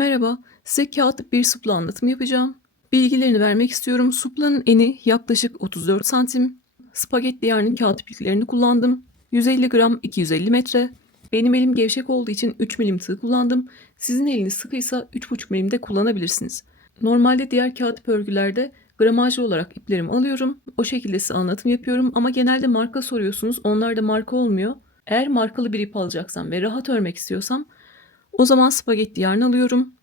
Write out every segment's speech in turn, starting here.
Merhaba, size kağıt bir supla anlatımı yapacağım. Bilgilerini vermek istiyorum. Suplanın eni yaklaşık 34 santim. Spagetti yani kağıt ipliklerini kullandım. 150 gram 250 metre. Benim elim gevşek olduğu için 3 milim tığ kullandım. Sizin eliniz sıkıysa 3,5 milim de kullanabilirsiniz. Normalde diğer kağıt ip örgülerde gramajlı olarak iplerimi alıyorum. O şekilde size anlatım yapıyorum ama genelde marka soruyorsunuz. Onlarda marka olmuyor. Eğer markalı bir ip alacaksam ve rahat örmek istiyorsam o zaman spagetti yarn alıyorum.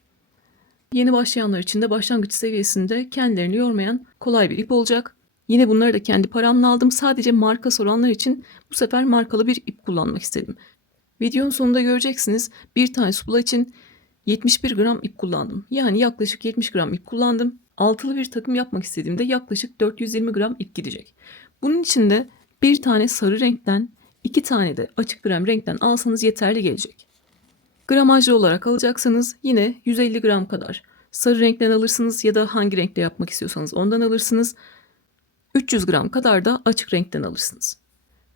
Yeni başlayanlar için de başlangıç seviyesinde kendilerini yormayan kolay bir ip olacak. Yine bunları da kendi paramla aldım. Sadece marka soranlar için bu sefer markalı bir ip kullanmak istedim. Videonun sonunda göreceksiniz bir tane supla için 71 gram ip kullandım. Yani yaklaşık 70 gram ip kullandım. Altılı bir takım yapmak istediğimde yaklaşık 420 gram ip gidecek. Bunun için de bir tane sarı renkten, 2 tane de açık krem renkten alsanız yeterli gelecek. Gramajlı olarak alacaksanız yine 150 gram kadar sarı renkten alırsınız ya da hangi renkle yapmak istiyorsanız ondan alırsınız. 300 gram kadar da açık renkten alırsınız.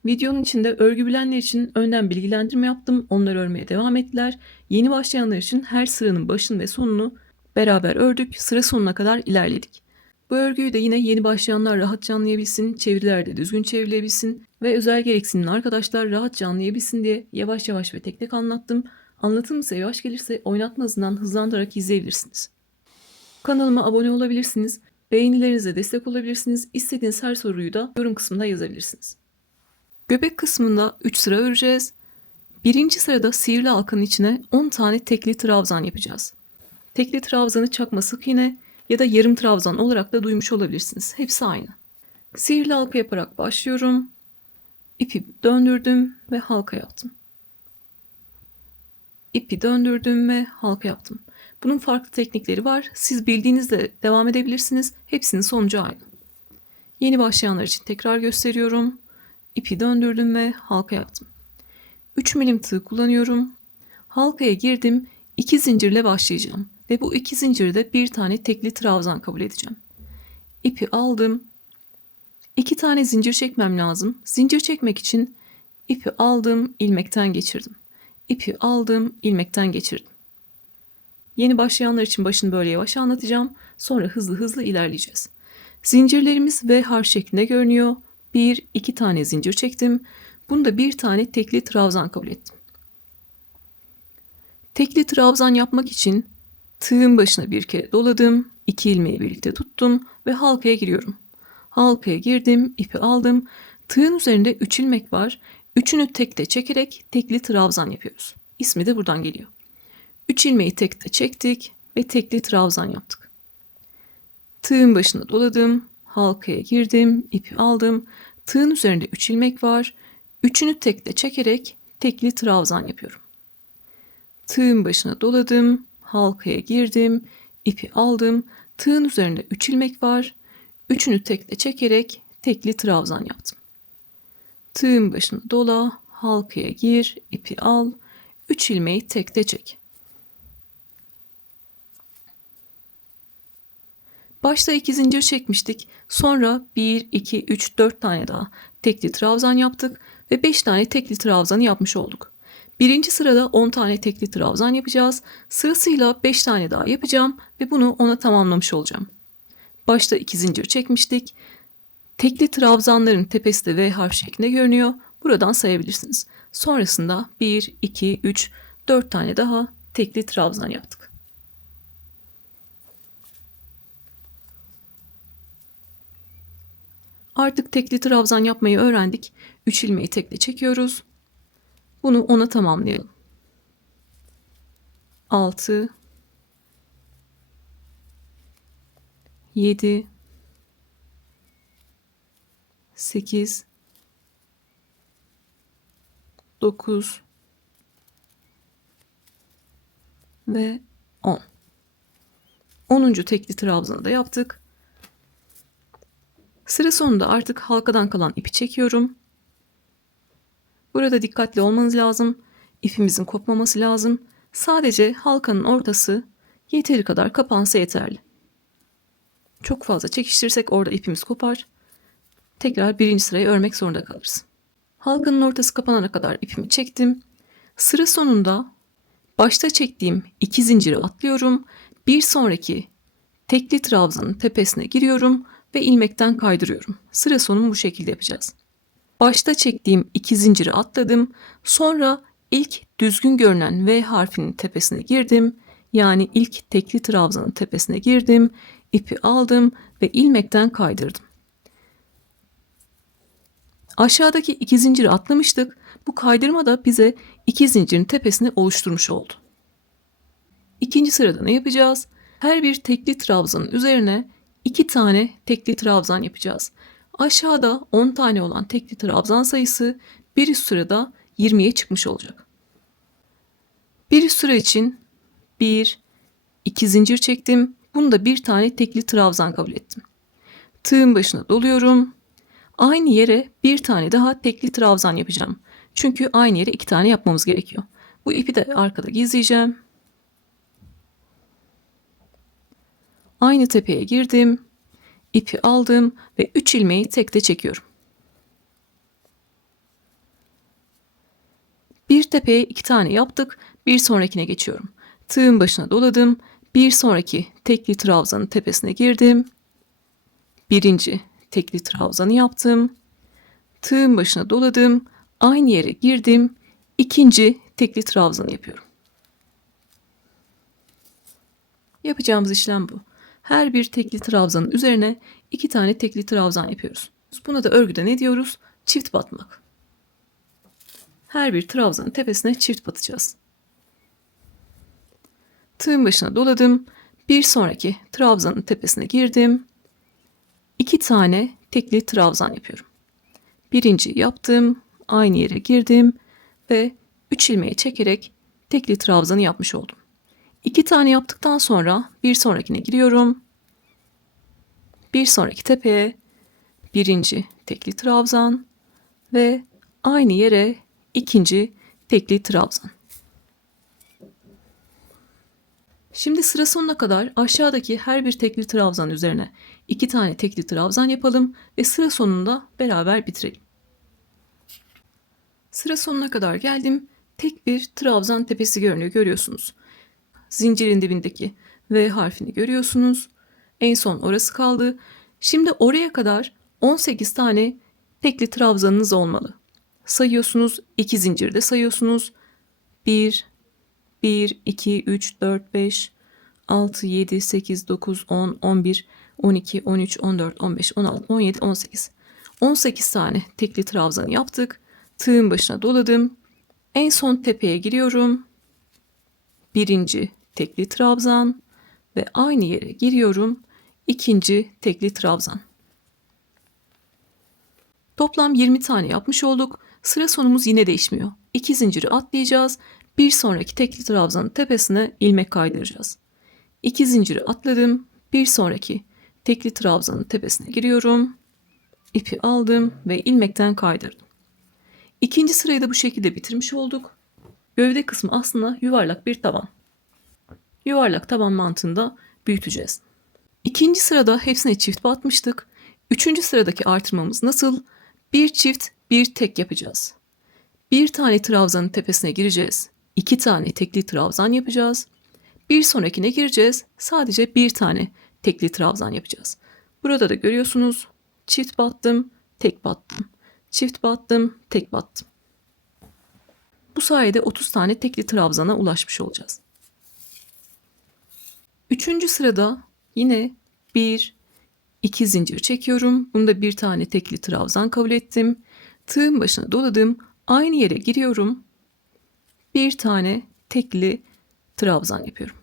Videonun içinde örgü bilenler için önden bilgilendirme yaptım. Onlar örmeye devam ettiler. Yeni başlayanlar için her sıranın başını ve sonunu beraber ördük. Sıra sonuna kadar ilerledik. Bu örgüyü de yine yeni başlayanlar rahatça anlayabilsin, çevirilerde düzgün çevrilebilsin ve özel gereksinimli arkadaşlar rahatça anlayabilsin diye yavaş yavaş ve tek tek anlattım. Anlatım ise yavaş gelirse oynatma hızından hızlandırarak izleyebilirsiniz. Kanalıma abone olabilirsiniz, beğenilerinize destek olabilirsiniz, istediğiniz her soruyu da yorum kısmında yazabilirsiniz. Göbek kısmında 3 sıra öreceğiz. Birinci sırada sihirli halkanın içine 10 tane tekli trabzan yapacağız. Tekli trabzanı çakma sık iğne ya da yarım trabzan olarak da duymuş olabilirsiniz. Hepsi aynı. Sihirli halka yaparak başlıyorum. İpi döndürdüm ve halka yaptım. İpi döndürdüm ve halka yaptım. Bunun farklı teknikleri var. Siz bildiğinizle devam edebilirsiniz. Hepsinin sonucu aynı. Yeni başlayanlar için tekrar gösteriyorum. İpi döndürdüm ve halka yaptım. 3 milim tığ kullanıyorum. Halkaya girdim. 2 zincirle başlayacağım. Ve bu 2 zincirde bir tane tekli trabzan kabul edeceğim. İpi aldım. 2 tane zincir çekmem lazım. Zincir çekmek için ipi aldım, ilmekten geçirdim. İpi aldım, ilmekten geçirdim. Yeni başlayanlar için başını böyle yavaş anlatacağım. Sonra hızlı hızlı ilerleyeceğiz. Zincirlerimiz V harf şeklinde görünüyor. 1-2 tane zincir çektim. Bunda bir tane tekli trabzan kabul ettim. Tekli trabzan yapmak için tığın başına bir kere doladım. 2 ilmeği birlikte tuttum ve halkaya giriyorum. Halkaya girdim, ipi aldım. Tığın üzerinde 3 ilmek var. Üçünü tekte çekerek tekli trabzan yapıyoruz. İsmi de buradan geliyor. 3 ilmeği tekte çektik ve tekli trabzan yaptık. Tığın başına doladım, halkaya girdim, ipi aldım. Tığın üzerinde 3 ilmek var. Üçünü tekte çekerek tekli trabzan yapıyorum. Tığın başına doladım, halkaya girdim, ipi aldım. Tığın üzerinde 3 ilmek var. Üçünü tekte çekerek tekli trabzan yaptım. Tığın başına dola, halkaya gir, ipi al. 3 ilmeği tekte çek. Başta 2 zincir çekmiştik. Sonra 1, 2, 3, 4 tane daha tekli trabzan yaptık ve 5 tane tekli trabzanı yapmış olduk. Birinci sırada 10 tane tekli trabzan yapacağız. Sırasıyla 5 tane daha yapacağım ve bunu 10'a tamamlamış olacağım. Başta 2 zincir çekmiştik. Tekli trabzanların tepesi de V harf şeklinde görünüyor. Buradan sayabilirsiniz. Sonrasında 1, 2, 3, 4 tane daha tekli trabzan yaptık. Artık tekli trabzan yapmayı öğrendik. 3 ilmeği tekle çekiyoruz. Bunu 10'a tamamlayalım. 6 7 8 9 ve 10. 10. tekli trabzanı da yaptık. Sıra sonunda artık halkadan kalan ipi çekiyorum. Burada dikkatli olmanız lazım. İpimizin kopmaması lazım. Sadece halkanın ortası yeteri kadar kapansa yeterli. Çok fazla çekiştirirsek orada ipimiz kopar. Tekrar birinci sırayı örmek zorunda kalırız. Halkanın ortası kapanana kadar ipimi çektim. Sıra sonunda Başta çektiğim 2 zinciri atlıyorum. Bir sonraki tekli trabzanın tepesine giriyorum ve ilmekten kaydırıyorum. Sıra sonunu bu şekilde yapacağız. Başta çektiğim 2 zinciri atladım. Sonra ilk düzgün görünen V harfinin tepesine girdim. Yani ilk tekli trabzanın tepesine girdim. İpi aldım ve ilmekten kaydırdım. Aşağıdaki 2 zinciri atlamıştık. Bu kaydırma da bize 2 zincirin tepesini oluşturmuş oldu. İkinci sırada ne yapacağız? Her bir tekli trabzanın üzerine 2 tane tekli trabzan yapacağız. Aşağıda 10 tane olan tekli trabzan sayısı bir üst sırada 20'ye çıkmış olacak. Bir üst sıra için 1, 2 zincir çektim. Bunu da bir tane tekli trabzan kabul ettim. Tığın başına doluyorum. Aynı yere bir tane daha tekli trabzan yapacağım. Çünkü aynı yere 2 tane yapmamız gerekiyor. Bu ipi de arkada gizleyeceğim. Aynı tepeye girdim. İpi aldım ve 3 ilmeği tekte çekiyorum. Bir tepeye 2 tane yaptık. Bir sonrakine geçiyorum. Tığın başına doladım. Bir sonraki tekli trabzanın tepesine girdim. Birinci tekli trabzanı yaptım. Tığın başına doladım. Aynı yere girdim. İkinci tekli trabzanı yapıyorum. Yapacağımız işlem bu. Her bir tekli trabzanın üzerine 2 tane tekli trabzan yapıyoruz. Buna da örgüde ne diyoruz? Çift batmak. Her bir trabzanın tepesine çift batacağız. Tığın başına doladım. Bir sonraki trabzanın tepesine girdim. 2 tane tekli trabzan yapıyorum. Birinci yaptım. Aynı yere girdim ve 3 ilmeği çekerek tekli trabzanı yapmış oldum. 2 tane yaptıktan sonra bir sonrakine giriyorum. Bir sonraki tepeye birinci tekli trabzan ve aynı yere ikinci tekli trabzan. Şimdi sıra sonuna kadar aşağıdaki her bir tekli trabzan üzerine 2 tane tekli trabzan yapalım ve sıra sonunda beraber bitirelim. Sıra sonuna kadar geldim. Tek bir trabzan tepesi görünüyor, görüyorsunuz. Zincirin dibindeki V harfini görüyorsunuz. En son orası kaldı. Şimdi oraya kadar 18 tane tekli trabzanınız olmalı. Sayıyorsunuz, 2 zincirde sayıyorsunuz. 1, 1, 2, 3, 4, 5, 6, 7, 8, 9, 10, 11, 12, 13, 14, 15, 16, 17, 18. 18 tane tekli trabzanı yaptık. Tığın başına doladım. En son tepeye giriyorum. Birinci tekli trabzan ve aynı yere giriyorum. İkinci tekli trabzan. Toplam 20 tane yapmış olduk. Sıra sonumuz yine değişmiyor. 2 zinciri atlayacağız. Bir sonraki tekli trabzanın tepesine ilmek kaydıracağız. 2 zinciri atladım. Bir sonraki tekli trabzanın tepesine giriyorum. İpi aldım ve ilmekten kaydırdım. İkinci sırayı da bu şekilde bitirmiş olduk. Gövde kısmı aslında yuvarlak bir taban. Yuvarlak taban mantığında büyüteceğiz. İkinci sırada hepsine çift batmıştık. Üçüncü sıradaki artırmamız nasıl? Bir çift, bir tek yapacağız. Bir tane trabzanın tepesine gireceğiz. 2 tane tekli trabzan yapacağız. Bir sonrakine gireceğiz. Sadece bir tane tekli trabzan yapacağız. Burada da görüyorsunuz. Çift battım, tek battım. Çift battım, tek battım. Bu sayede 30 tane tekli trabzana ulaşmış olacağız. Üçüncü sırada yine 1, 2 zincir çekiyorum. Bunda bir tane tekli trabzan kabul ettim. Tığın başına doladım. Aynı yere giriyorum. Bir tane tekli trabzan yapıyorum.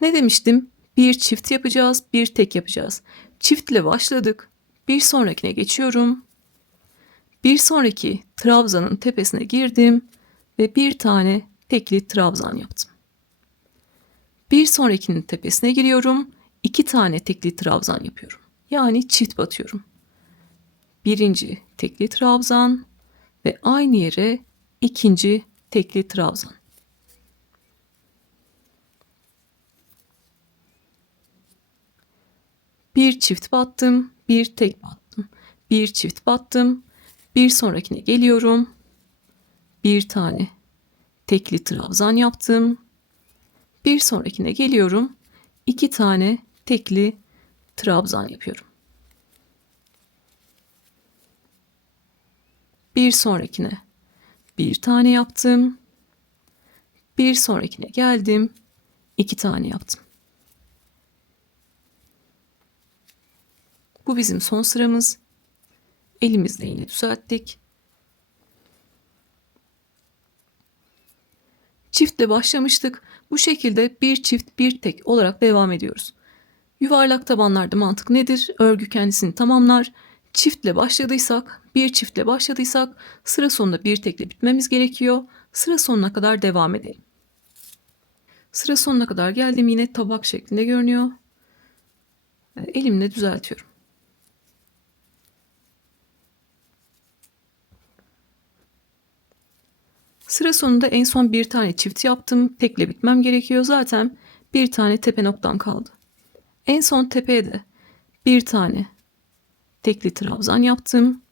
Ne demiştim? Bir çift yapacağız, bir tek yapacağız. Çiftle başladık. Bir sonrakine geçiyorum. Bir sonraki trabzanın tepesine girdim ve bir tane tekli trabzan yaptım. Bir sonrakinin tepesine giriyorum. 2 tane tekli trabzan yapıyorum. Yani çift batıyorum. Birinci tekli trabzan ve aynı yere ikinci tekli trabzan. Bir çift battım, bir tek battım. Bir çift battım, bir sonrakine geliyorum. Bir tane tekli trabzan yaptım. Bir sonrakine geliyorum. 2 tane tekli trabzan yapıyorum. Bir sonrakine bir tane yaptım. Bir sonrakine geldim. 2 tane yaptım. Bu bizim son sıramız. Elimizle yine düzelttik. Çiftle başlamıştık. Bu şekilde bir çift bir tek olarak devam ediyoruz. Yuvarlak tabanlarda mantık nedir? Örgü kendisini tamamlar. Çiftle başladıysak, bir çiftle başladıysak sıra sonunda bir tekle bitmemiz gerekiyor. Sıra sonuna kadar devam edelim. Sıra sonuna kadar geldim, yine tabak şeklinde görünüyor. Elimle düzeltiyorum. Sıra sonunda en son bir tane çift yaptım. Tekle bitmem gerekiyor. Zaten bir tane tepe noktam kaldı. En son tepeye de bir tane tekli trabzan yaptım.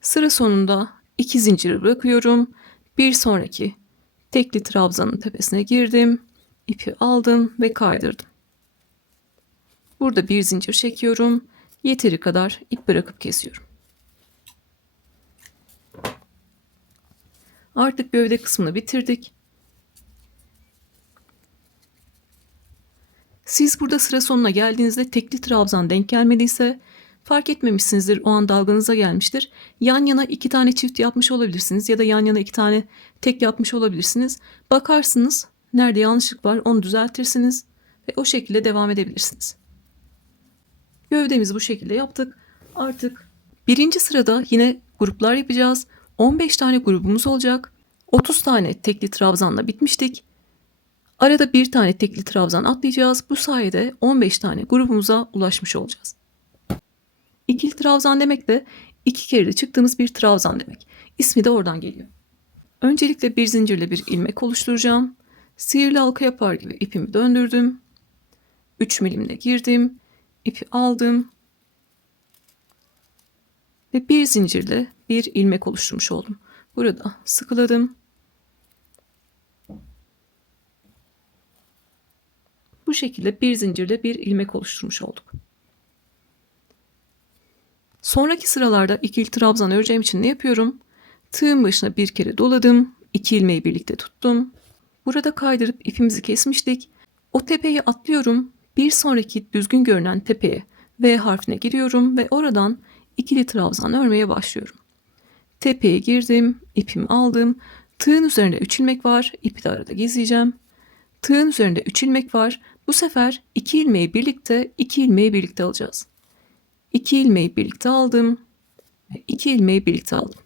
Sıra sonunda 2 zinciri bırakıyorum. Bir sonraki tekli trabzanın tepesine girdim. İpi aldım ve kaydırdım. Burada bir zincir çekiyorum. Yeteri kadar ip bırakıp kesiyorum. Artık gövde kısmını bitirdik. Siz burada sıra sonuna geldiğinizde tekli trabzan denk gelmediyse, fark etmemişsinizdir, o an dalganıza gelmiştir. Yan yana 2 tane çift yapmış olabilirsiniz ya da yan yana 2 tane tek yapmış olabilirsiniz. Bakarsınız nerede yanlışlık var, onu düzeltirsiniz ve o şekilde devam edebilirsiniz. Gövdemizi bu şekilde yaptık. Artık birinci sırada yine gruplar yapacağız. 15 tane grubumuz olacak. 30 tane tekli trabzanla bitmiştik. Arada bir tane tekli trabzan atlayacağız. Bu sayede 15 tane grubumuza ulaşmış olacağız. İkili trabzan demek de 2 kere de çıktığımız bir trabzan demek. İsmi de oradan geliyor. Öncelikle bir zincirle bir ilmek oluşturacağım. Sihirli halka yapar gibi ipimi döndürdüm. 3 milimle girdim. İpi aldım. Ve bir zincirle bir ilmek oluşturmuş oldum. Burada sıkıladım. Bu şekilde bir zincirle bir ilmek oluşturmuş olduk. Sonraki sıralarda ikili trabzan öreceğim için ne yapıyorum? Tığın başına bir kere doladım. 2 ilmeği birlikte tuttum. Burada kaydırıp ipimizi kesmiştik. O tepeyi atlıyorum. Bir sonraki düzgün görünen tepeye V harfine giriyorum ve oradan ikili trabzan örmeye başlıyorum. Tepeye girdim, ipimi aldım. Tığın üzerinde 3 ilmek var. İpi de arada gizleyeceğim. Tığın üzerinde 3 ilmek var. Bu sefer 2 ilmeği birlikte alacağız. 2 ilmeği birlikte aldım. 2 ilmeği birlikte aldım.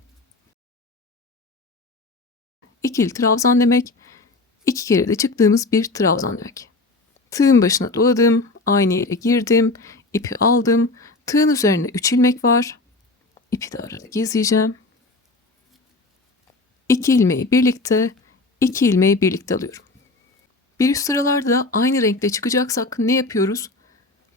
İkili trabzan demek, 2 kere de çıktığımız bir trabzan demek. Tığın başına doladım, aynı yere girdim, ipi aldım. Tığın üzerinde 3 ilmek var. İpi de arada gizleyeceğim. 2 ilmeği birlikte alıyorum. Bir üst sıralarda aynı renkte çıkacaksak ne yapıyoruz?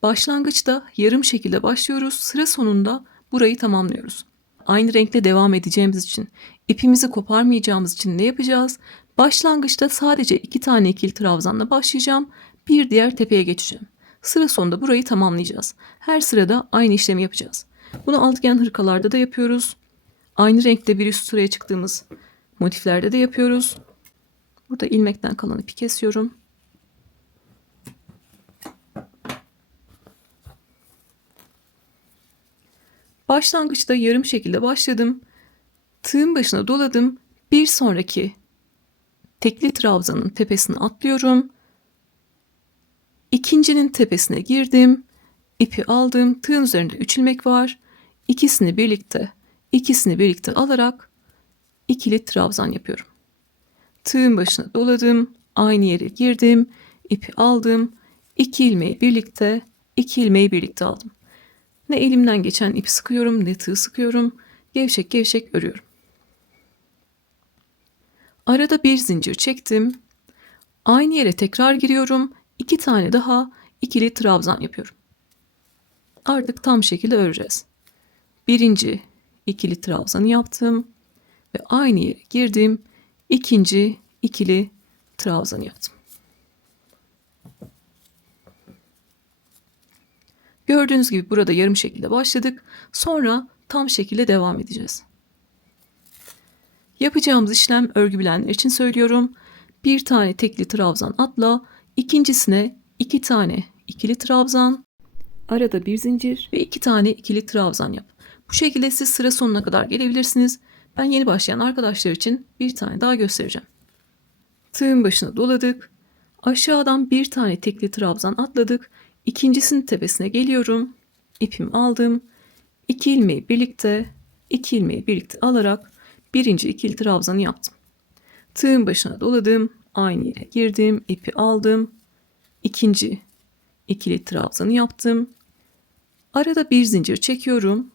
Başlangıçta yarım şekilde başlıyoruz. Sıra sonunda burayı tamamlıyoruz. Aynı renkle devam edeceğimiz için, ipimizi koparmayacağımız için ne yapacağız? Başlangıçta sadece 2 tane ikili trabzanla başlayacağım. Bir diğer tepeye geçeceğim. Sıra sonunda burayı tamamlayacağız. Her sırada aynı işlemi yapacağız. Bunu altıgen hırkalarda da yapıyoruz. Aynı renkte bir üst sıraya çıktığımız motiflerde de yapıyoruz. Burada ilmekten kalan ipi kesiyorum. Başlangıçta yarım şekilde başladım. Tığın başına doladım. Bir sonraki tekli trabzanın tepesine atlıyorum. İkincinin tepesine girdim. İpi aldım. Tığın üzerinde 3 ilmek var. İkisini birlikte alarak ikili trabzan yapıyorum. Tığın başına doladım. Aynı yere girdim. İpi aldım. 2 ilmeği birlikte aldım. Ne elimden geçen ipi sıkıyorum, ne tığ sıkıyorum. Gevşek gevşek örüyorum. Arada bir zincir çektim. Aynı yere tekrar giriyorum. 2 tane daha ikili trabzan yapıyorum. Artık tam şekilde öreceğiz. Birinci ikili trabzanı yaptım ve aynı yere girdim. ikinci ikili trabzan yaptım. Gördüğünüz gibi burada yarım şekilde başladık. Sonra tam şekilde devam edeceğiz. Yapacağımız işlem örgü bilenler için söylüyorum. Bir tane tekli trabzan atla, ikincisine 2 tane ikili trabzan, arada bir zincir ve 2 tane ikili trabzan yap. Bu şekilde siz sıra sonuna kadar gelebilirsiniz. Ben yeni başlayan arkadaşlar için bir tane daha göstereceğim. Tığın başına doladık. Aşağıdan bir tane tekli trabzan atladık. İkincisinin tepesine geliyorum. İpimi aldım. 2 ilmeği birlikte alarak birinci ikili trabzanı yaptım. Tığın başına doladım. Aynı yere girdim. İpi aldım. İkinci ikili trabzanı yaptım. Arada bir zincir çekiyorum.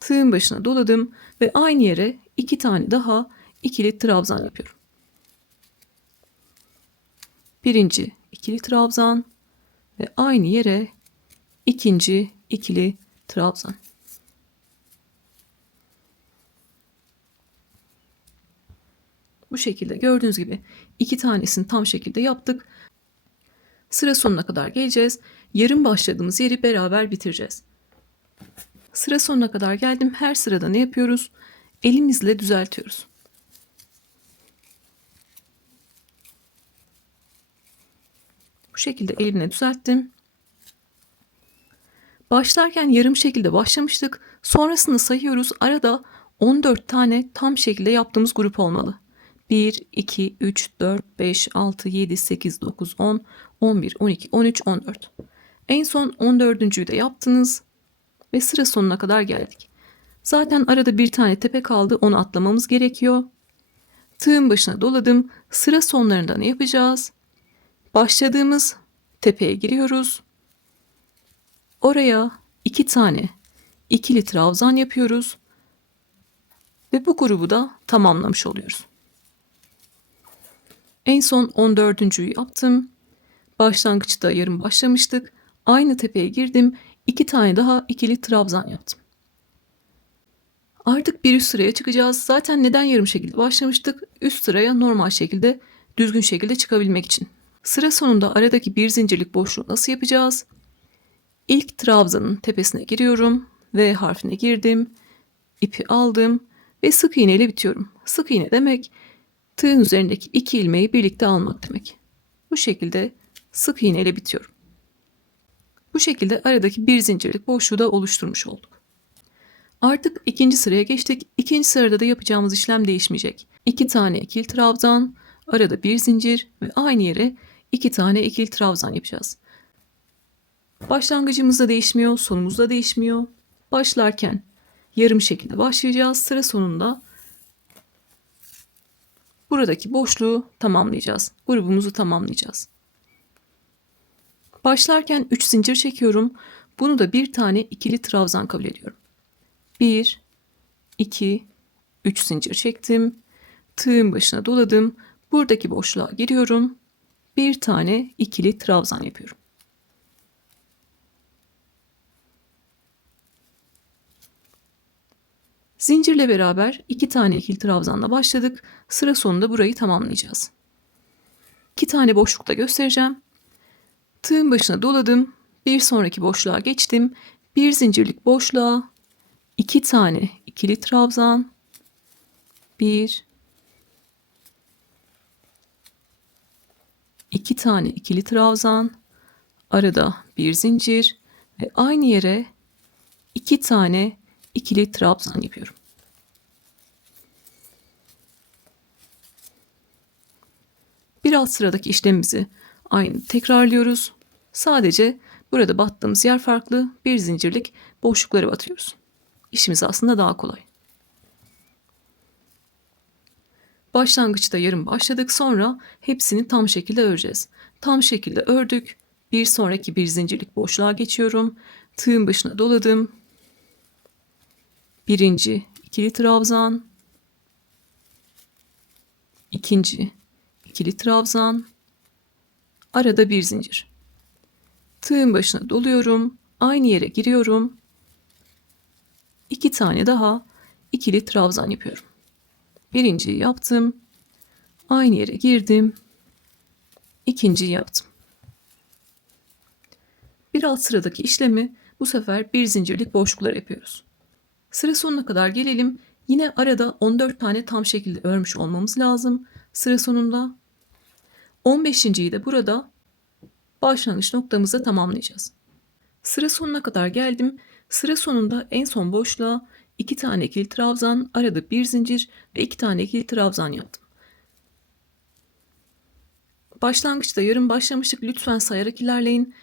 Tığın başına doladım ve aynı yere 2 tane daha ikili trabzan yapıyorum. Birinci ikili trabzan ve aynı yere ikinci ikili trabzan. Bu şekilde gördüğünüz gibi 2 tanesini tam şekilde yaptık. Sıra sonuna kadar geleceğiz. Yarım başladığımız yeri beraber bitireceğiz. Sıra sonuna kadar geldim. Her sırada ne yapıyoruz? Elimizle düzeltiyoruz. Bu şekilde elimle düzelttim. Başlarken yarım şekilde başlamıştık. Sonrasında sayıyoruz. Arada 14 tane tam şekilde yaptığımız grup olmalı. 1, 2, 3, 4, 5, 6, 7, 8, 9, 10, 11, 12, 13, 14. En son 14.'ü de yaptınız ve sıra sonuna kadar geldik. Zaten arada bir tane tepe kaldı, onu atlamamız gerekiyor. Tığın başına doladım. Sıra sonlarında ne yapacağız? Başladığımız tepeye giriyoruz. Oraya 2 tane ikili trabzan yapıyoruz ve bu grubu da tamamlamış oluyoruz. En son 14.'ü yaptım. Başlangıçta yarım başlamıştık. Aynı tepeye girdim. 2 tane daha ikili trabzan yaptım. Artık bir üst sıraya çıkacağız. Zaten neden yarım şekilde başlamıştık? Üst sıraya normal şekilde, düzgün şekilde çıkabilmek için. Sıra sonunda aradaki bir zincirlik boşluğu nasıl yapacağız? İlk trabzanın tepesine giriyorum. V harfine girdim. İpi aldım ve sık iğne ile bitiyorum. Sık iğne demek tığın üzerindeki 2 ilmeği birlikte almak demek. Bu şekilde sık iğne ile bitiyorum. Bu şekilde aradaki bir zincirlik boşluğu da oluşturmuş olduk. Artık ikinci sıraya geçtik. İkinci sırada da yapacağımız işlem değişmeyecek. 2 tane ikili trabzan, arada bir zincir ve aynı yere 2 tane ikili trabzan yapacağız. Başlangıcımız da değişmiyor, sonumuz da değişmiyor. Başlarken yarım şekilde başlayacağız. Sıra sonunda buradaki boşluğu tamamlayacağız. Grubumuzu tamamlayacağız. Başlarken 3 zincir çekiyorum. Bunu da bir tane ikili trabzan kabul ediyorum. 1, 2, 3 zincir çektim. Tığın başına doladım. Buradaki boşluğa giriyorum. Bir tane ikili trabzan yapıyorum. Zincirle beraber 2 tane ikili trabzanla başladık. Sıra sonunda burayı tamamlayacağız. 2 tane boşlukta göstereceğim. Tığın başına doladım. Bir sonraki boşluğa geçtim. Bir zincirlik boşluğa 2 tane ikili trabzan. 1, 2 tane ikili trabzan. Arada bir zincir ve aynı yere 2 tane ikili trabzan yapıyorum. Bir alt sıradaki işlemimizi aynı tekrarlıyoruz. Sadece burada battığımız yer farklı. Bir zincirlik boşlukları batıyoruz. İşimiz aslında daha kolay. Başlangıçta yarım başladık. Sonra hepsini tam şekilde öreceğiz. Tam şekilde ördük. Bir sonraki bir zincirlik boşluğa geçiyorum. Tığın başına doladım. Birinci ikili trabzan. İkinci ikili trabzan. Arada bir zincir. Tığın başına doluyorum. Aynı yere giriyorum. 2 tane daha ikili trabzan yapıyorum. Birinciyi yaptım. Aynı yere girdim. İkinciyi yaptım. Bir alt sıradaki işlemi bu sefer bir zincirlik boşluklar yapıyoruz. Sıra sonuna kadar gelelim. Yine arada 14 tane tam şekilde örmüş olmamız lazım. Sıra sonunda 15.yi de burada başlangıç noktamızda tamamlayacağız. Sıra sonuna kadar geldim. Sıra sonunda en son boşluğa 2 tane ikili trabzan, arada bir zincir ve 2 tane ikili trabzan yaptım. Başlangıçta yarım başlamıştık. Lütfen sayarak ilerleyin.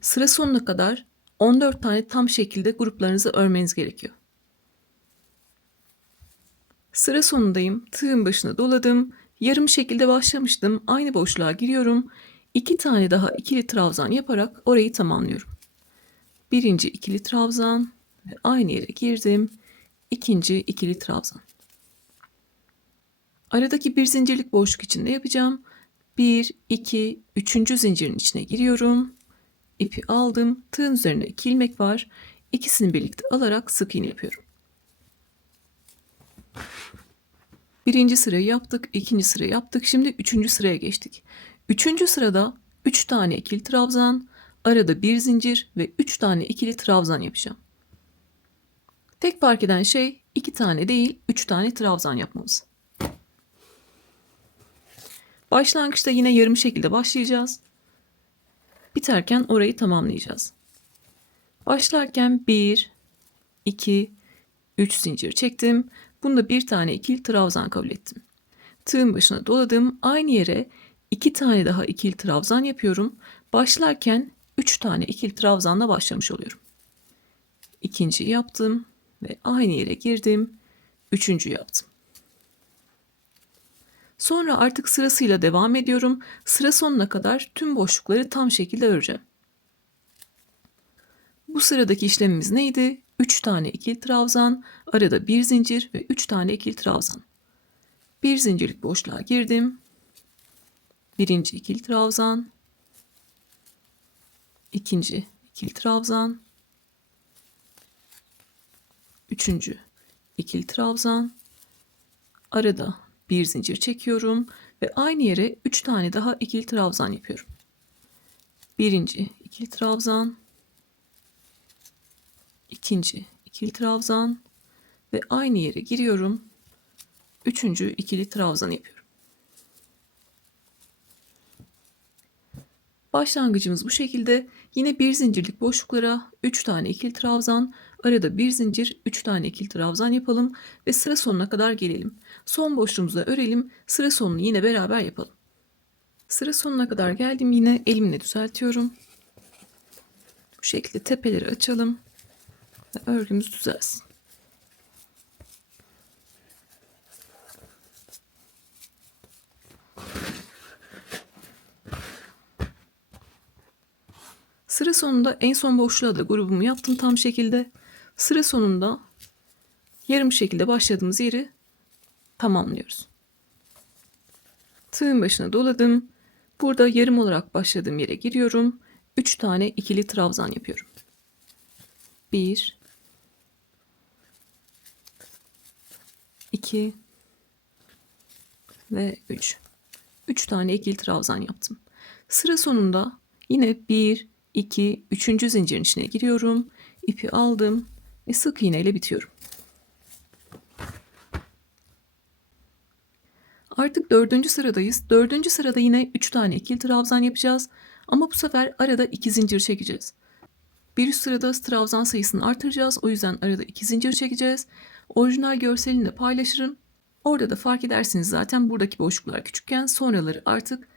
Sıra sonuna kadar 14 tane tam şekilde gruplarınızı örmeniz gerekiyor. Sıra sonundayım. Tığın başına doladım. Yarım şekilde başlamıştım. Aynı boşluğa giriyorum. 2 tane daha ikili trabzan yaparak orayı tamamlıyorum. Birinci ikili trabzan ve aynı yere girdim. İkinci ikili trabzan. Aradaki bir zincirlik boşluk için ne yapacağım? 1, 2, 3. zincirin içine giriyorum. İpi aldım. Tığın üzerinde 2 ilmek var. İkisini birlikte alarak sık iğne yapıyorum. Birinci sırayı yaptık. İkinci sırayı yaptık. Şimdi üçüncü sıraya geçtik. Üçüncü sırada 3 tane ikili trabzan, arada bir zincir ve 3 tane ikili trabzan yapacağım. Tek fark eden şey 2 tane değil 3 tane trabzan yapmamız. Başlangıçta yine yarım şekilde başlayacağız. Biterken orayı tamamlayacağız. Başlarken 1, 2, 3 zincir çektim. Bunda bir tane ikili trabzan kabul ettim. Tığın başına doladım. Aynı yere 2 tane daha ikili trabzan yapıyorum. Başlarken 3 tane ikili trabzanla başlamış oluyorum. İkinciyi yaptım ve aynı yere girdim. Üçüncü yaptım. Sonra artık sırasıyla devam ediyorum. Sıra sonuna kadar tüm boşlukları tam şekilde öreceğim. Bu sıradaki işlemimiz neydi? 3 tane ikili trabzan, arada bir zincir ve 3 tane ikili trabzan. Bir zincirlik boşluğa girdim. Birinci ikili trabzan, ikinci ikili trabzan, üçüncü ikili trabzan, arada bir zincir çekiyorum ve aynı yere 3 tane daha ikili trabzan yapıyorum. Birinci ikili trabzan, ikinci ikili trabzan ve aynı yere giriyorum. Üçüncü ikili trabzan yapıyorum. Başlangıcımız bu şekilde. Yine bir zincirlik boşluklara 3 tane ikili trabzan, arada bir zincir, 3 tane ikili trabzan yapalım ve sıra sonuna kadar gelelim. Son boşluğumuzu örelim. Sıra sonunu yine beraber yapalım. Sıra sonuna kadar geldim. Yine elimle düzeltiyorum. Bu şekilde tepeleri açalım ve örgümüz düzelsin. Sıra sonunda en son boşluğa da grubumu yaptım tam şekilde. Sıra sonunda yarım şekilde başladığımız yeri tamamlıyoruz. Tığın başına doladım. Burada yarım olarak başladığım yere giriyorum. 3 tane ikili trabzan yapıyorum. 1, 2 ve 3. 3 tane ikili trabzan yaptım. Sıra sonunda yine 1, 2, 3. zincirin içine giriyorum. İpi aldım ve sık iğne ile bitiyorum. Artık 4. sıradayız. 4. sırada yine 3 tane ikili trabzan yapacağız. Ama bu sefer arada 2 zincir çekeceğiz. Bir üst sırada trabzan sayısını artıracağız. O yüzden arada 2 zincir çekeceğiz. Orijinal görselini de paylaşırım. Orada da fark edersiniz zaten buradaki boşluklar küçükken sonraları artık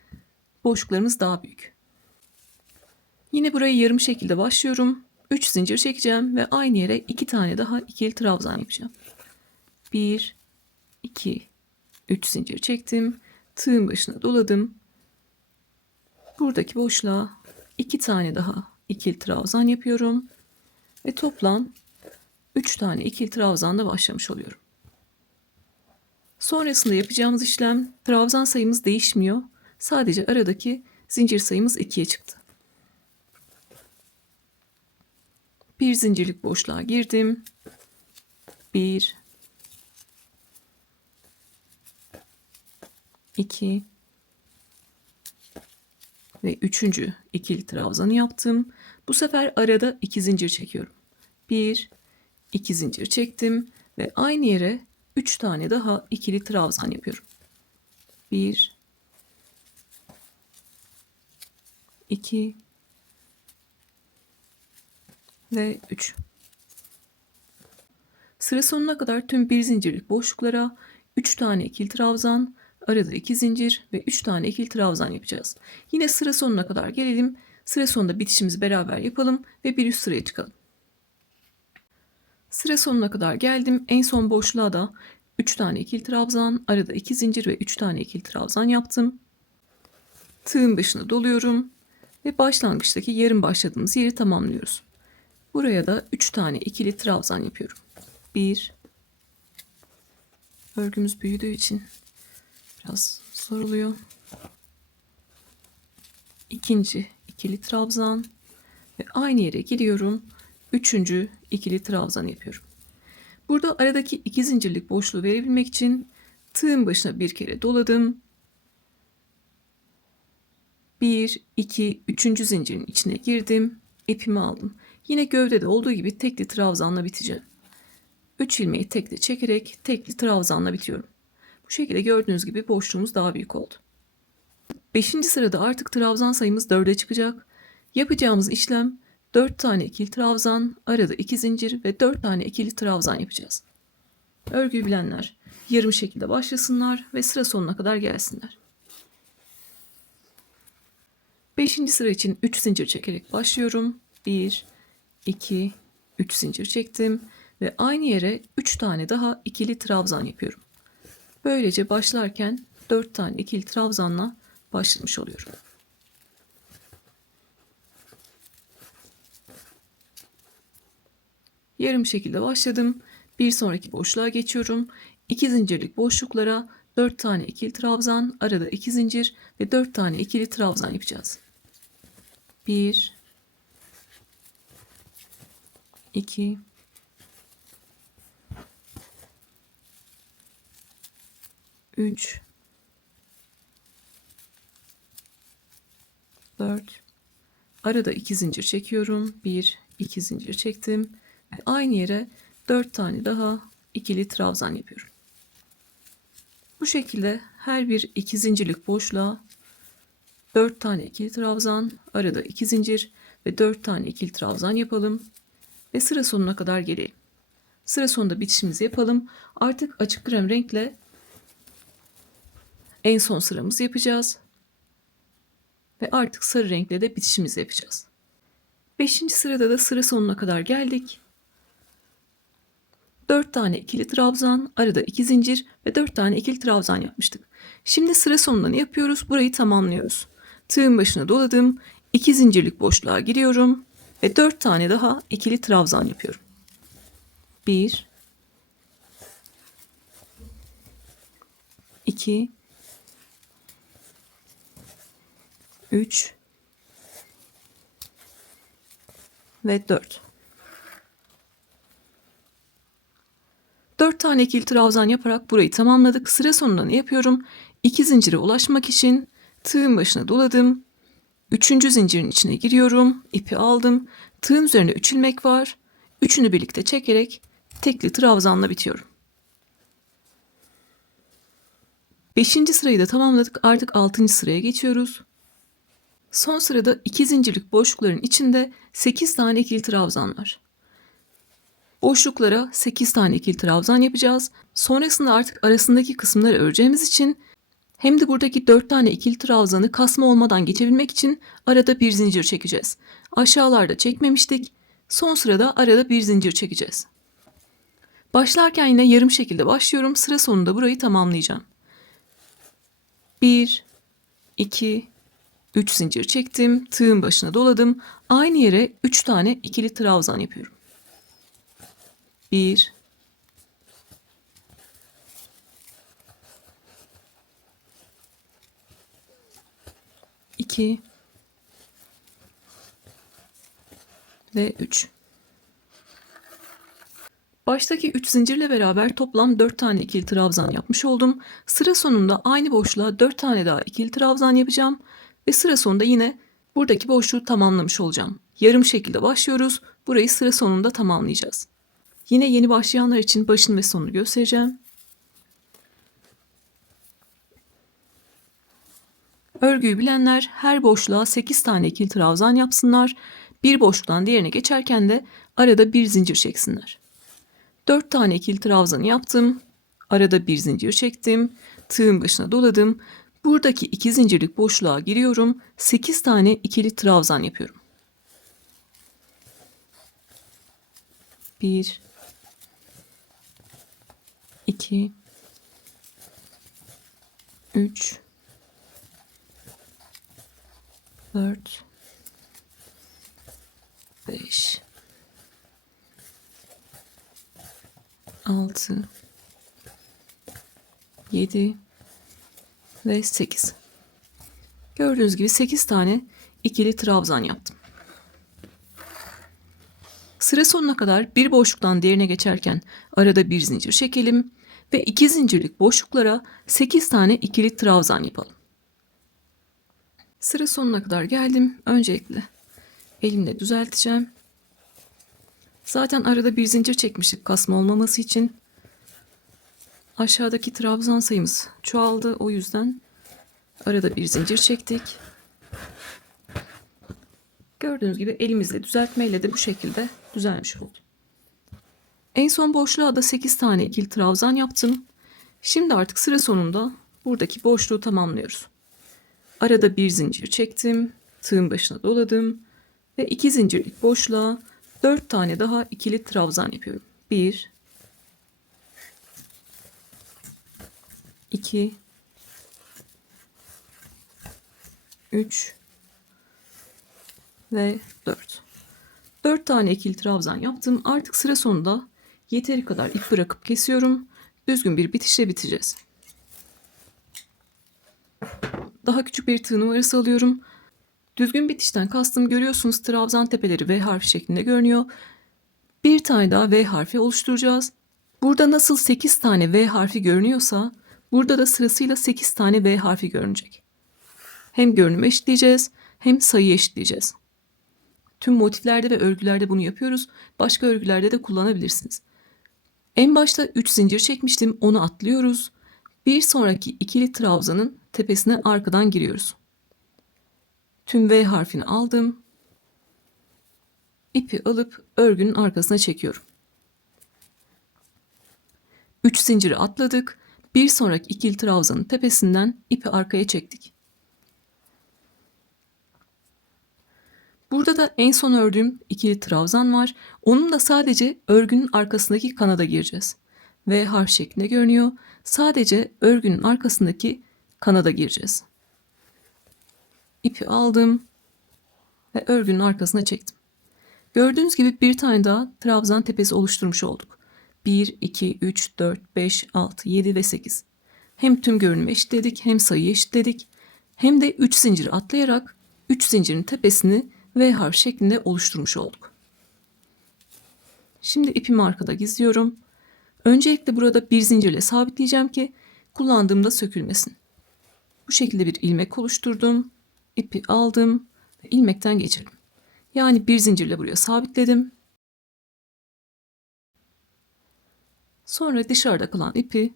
boşluklarımız daha büyük. Yine burayı yarım şekilde başlıyorum. 3 zincir çekeceğim ve aynı yere 2 tane daha ikili trabzan yapacağım. 1, 2, 3 zincir çektim. Tığın başına doladım. Buradaki boşluğa 2 tane daha ikili trabzan yapıyorum. Ve toplam 3 tane ikili trabzanla başlamış oluyorum. Sonrasında yapacağımız işlem trabzan sayımız değişmiyor. Sadece aradaki zincir sayımız 2'ye çıktı. Bir zincirlik boşluğa girdim. 1, 2 ve üçüncü ikili trabzanı yaptım. Bu sefer arada 2 zincir çekiyorum. 1, 2 zincir çektim ve aynı yere 3 tane daha ikili trabzan yapıyorum. 1, 2 ve 3. Sıra sonuna kadar tüm bir zincirlik boşluklara 3 tane ikili trabzan, arada 2 zincir ve 3 tane ikili trabzan yapacağız. Yine sıra sonuna kadar gelelim. Sıra sonunda bitişimizi beraber yapalım ve bir üst sıraya çıkalım. Sıra sonuna kadar geldim. En son boşluğa da 3 tane ikili trabzan, arada 2 zincir ve 3 tane ikili trabzan yaptım. Tığın başını doluyorum ve başlangıçtaki yarım başladığımız yeri tamamlıyoruz. Buraya da 3 tane ikili trabzan yapıyorum. 1, örgümüz büyüdüğü için biraz zor oluyor. İkinci ikili trabzan ve aynı yere giriyorum. Üçüncü ikili trabzan yapıyorum. Burada aradaki 2 zincirlik boşluğu verebilmek için tığın başına bir kere doladım. 1, 2, 3. zincirin içine girdim. İpimi aldım. Yine gövdede olduğu gibi tekli trabzanla biteceğim. 3 ilmeği tekli çekerek tekli trabzanla bitiyorum. Bu şekilde gördüğünüz gibi boşluğumuz daha büyük oldu. 5. sırada artık trabzan sayımız 4'e çıkacak. Yapacağımız işlem 4 tane ikili trabzan, arada 2 zincir ve 4 tane ikili trabzan yapacağız. Örgüyü bilenler yarım şekilde başlasınlar ve sıra sonuna kadar gelsinler. 5. sıra için 3 zincir çekerek başlıyorum. 1, 2, 3 zincir çektim ve aynı yere 3 tane daha ikili trabzan yapıyorum. Böylece başlarken 4 tane ikili trabzanla başlamış oluyorum. Yarım şekilde başladım. Bir sonraki boşluğa geçiyorum. 2 zincirlik boşluklara 4 tane ikili trabzan, arada 2 zincir ve 4 tane ikili trabzan yapacağız. 1, 2, 3, 4, arada 2 zincir çekiyorum. 1, 2 zincir çektim. Ve aynı yere 4 tane daha ikili trabzan yapıyorum. Bu şekilde her bir 2 zincirlik boşluğa 4 tane ikili trabzan, arada 2 zincir ve 4 tane ikili trabzan yapalım. Ve sıra sonuna kadar gelelim. Sıra sonunda bitişimizi yapalım. Artık açık krem renkle en son sıramızı yapacağız. Ve artık sarı renkle de bitişimizi yapacağız. 5. sırada da sıra sonuna kadar geldik. 4 tane ikili trabzan, arada 2 zincir ve 4 tane ikili trabzan yapmıştık. Şimdi sıra sonunda ne yapıyoruz? Burayı tamamlıyoruz. Tığın başına doladım. 2 zincirlik boşluğa giriyorum ve 4 tane daha ikili trabzan yapıyorum. 1, 2, 3 ve 4. 4 tane ikili trabzan yaparak burayı tamamladık. Sıra sonunda ne yapıyorum? 2 zincire ulaşmak için tığın başına doladım. 3. zincirin içine giriyorum. İpi aldım. Tığın üzerine 3 ilmek var. Üçünü birlikte çekerek tekli trabzanla bitiyorum. 5. sırayı da tamamladık. Artık 6. sıraya geçiyoruz. Son sırada 2 zincirlik boşlukların içinde 8 tane ikili trabzan var. Boşluklara 8 tane ikili trabzan yapacağız. Sonrasında artık arasındaki kısımları öreceğimiz için hem de buradaki 4 tane ikili trabzanı kasma olmadan geçebilmek için arada bir zincir çekeceğiz. Aşağılarda çekmemiştik. Son sırada arada bir zincir çekeceğiz. Başlarken yine yarım şekilde başlıyorum. Sıra sonunda burayı tamamlayacağım. 1, 2, 3 zincir çektim. Tığın başına doladım. Aynı yere 3 tane ikili trabzan yapıyorum. 1, 2 ve 3. Baştaki 3 zincirle beraber toplam 4 tane ikili trabzan yapmış oldum. Sıra sonunda aynı boşluğa 4 tane daha ikili trabzan yapacağım ve sıra sonunda yine buradaki boşluğu tamamlamış olacağım. Yarım şekilde başlıyoruz. Burayı sıra sonunda tamamlayacağız. Yine yeni başlayanlar için başını ve sonunu göstereceğim. Örgüyü bilenler her boşluğa 8 tane ikili trabzan yapsınlar. Bir boşluktan diğerine geçerken de arada bir zincir çeksinler. 4 tane ikili trabzanı yaptım. Arada bir zincir çektim. Tığın başına doladım. Buradaki 2 zincirlik boşluğa giriyorum. 8 tane ikili trabzan yapıyorum. 1 2 3 4 5 6 7 ve 8. Gördüğünüz gibi 8 tane ikili trabzan yaptım. Sıra sonuna kadar bir boşluktan diğerine geçerken arada bir zincir çekelim ve 2 zincirlik boşluklara 8 tane ikili trabzan yapalım. Sıra sonuna kadar geldim. Öncelikle elimle düzelteceğim. Zaten arada bir zincir çekmiştik kasma olmaması için. Aşağıdaki trabzan sayımız çoğaldı. O yüzden arada bir zincir çektik. Gördüğünüz gibi elimizle düzeltmeyle de bu şekilde düzelmiş oldu. En son boşluğa da 8 tane ikili trabzan yaptım. Şimdi artık sıra sonunda buradaki boşluğu tamamlıyoruz. Arada bir zincir çektim. Tığın başına doladım. Ve 2 zincirlik boşluğa 4 tane daha ikili trabzan yapıyorum. 1 2 3 ve 4. 4 tane ikili trabzan yaptım. Artık sıra sonunda yeteri kadar ip bırakıp kesiyorum. Düzgün bir bitişle biteceğiz. Daha küçük bir tığ numarası alıyorum. Düzgün bitişten kastım, görüyorsunuz trabzan tepeleri V harfi şeklinde görünüyor. Bir tane daha V harfi oluşturacağız. Burada nasıl 8 tane V harfi görünüyorsa burada da sırasıyla 8 tane V harfi görünecek. Hem görünümü eşitleyeceğiz hem sayıyı eşitleyeceğiz. Tüm motiflerde ve örgülerde bunu yapıyoruz. Başka örgülerde de kullanabilirsiniz. En başta 3 zincir çekmiştim. Onu atlıyoruz. Bir sonraki ikili trabzanın tepesine arkadan giriyoruz. Tüm V harfini aldım. İpi alıp örgünün arkasına çekiyorum. 3 zinciri atladık. Bir sonraki ikili trabzanın tepesinden ipi arkaya çektik. Burada da en son ördüğüm ikili trabzan var. Onun da sadece örgünün arkasındaki kanada gireceğiz. V harf şeklinde görünüyor. Sadece örgünün arkasındaki kanada gireceğiz. İpi aldım ve örgünün arkasına çektim. Gördüğünüz gibi bir tane daha trabzan tepesi oluşturmuş olduk. 1, 2, 3, 4, 5, 6, 7 ve 8. Hem tüm görünümü eşitledik, hem sayıyı eşitledik, hem de 3 zincir atlayarak 3 zincirin tepesini V harf şeklinde oluşturmuş olduk. Şimdi ipimi arkada gizliyorum. Öncelikle burada bir zincirle sabitleyeceğim ki kullandığımda sökülmesin. Bu şekilde bir ilmek oluşturdum. İpi aldım ve ilmekten geçirdim. Yani bir zincirle buraya sabitledim. Sonra dışarıda kalan ipi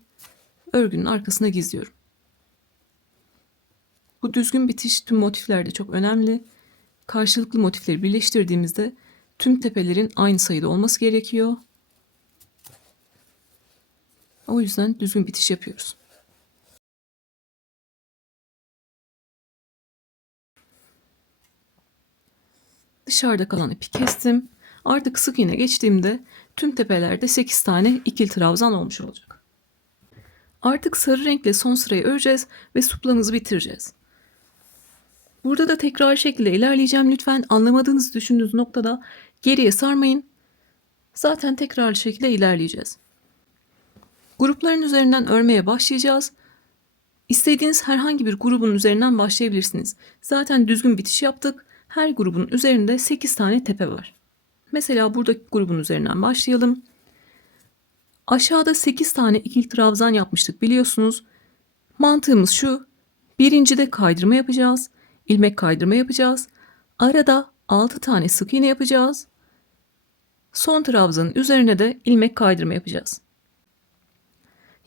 örgünün arkasına gizliyorum. Bu düzgün bitiş tüm motiflerde çok önemli. Karşılıklı motifleri birleştirdiğimizde tüm tepelerin aynı sayıda olması gerekiyor. O yüzden düzgün bitiş yapıyoruz. Dışarıda kalan ipi kestim. Artık sık iğne geçtiğimde tüm tepelerde 8 tane ikili trabzan olmuş olacak. Artık sarı renkle son sırayı öreceğiz ve suplamızı bitireceğiz. Burada da tekrar şekilde ilerleyeceğim. Lütfen anlamadığınızı düşündüğünüz noktada geriye sarmayın. Zaten tekrarlı şekilde ilerleyeceğiz. Grupların üzerinden örmeye başlayacağız. İstediğiniz herhangi bir grubun üzerinden başlayabilirsiniz. Zaten düzgün bitiş yaptık. Her grubun üzerinde 8 tane tepe var. Mesela buradaki grubun üzerinden başlayalım. Aşağıda 8 tane ikili trabzan yapmıştık biliyorsunuz. Mantığımız şu. Birincide kaydırma yapacağız. İlmek kaydırma yapacağız. Arada 6 tane sık iğne yapacağız. Son trabzanın üzerine de ilmek kaydırma yapacağız.